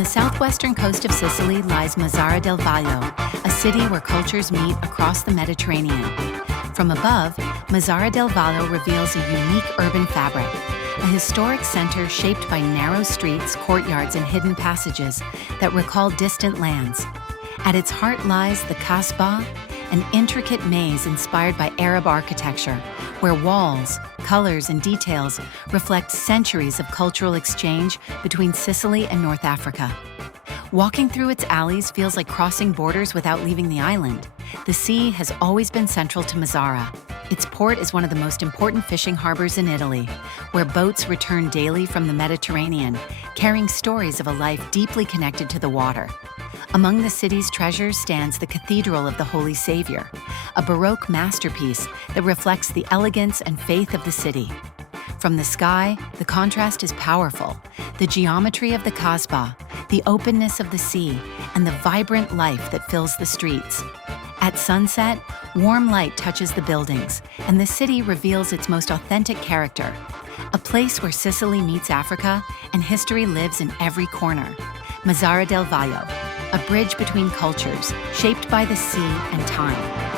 the southwestern coast of Sicily lies Mazara del Vallo, a city where cultures meet across the Mediterranean. From above, Mazara del Vallo reveals a unique urban fabric, a historic center shaped by narrow streets, courtyards, and hidden passages that recall distant lands. At its heart lies the Kasbah, an intricate maze inspired by Arab architecture, where walls, colors, and details reflect centuries of cultural exchange between Sicily and North Africa. Walking through its alleys feels like crossing borders without leaving the island. The sea has always been central to Mazara. Its port is one of the most important fishing harbors in Italy, where boats return daily from the Mediterranean, carrying stories of a life deeply connected to the water. Among the city's treasures stands the Cathedral of the Holy Savior, a Baroque masterpiece that reflects the elegance and faith of the city. From the sky, the contrast is powerful. The geometry of the Kasbah, the openness of the sea, and the vibrant life that fills the streets. At sunset, warm light touches the buildings, and the city reveals its most authentic character. A place where Sicily meets Africa and history lives in every corner. Mazara del Vallo, a bridge between cultures, shaped by the sea and time.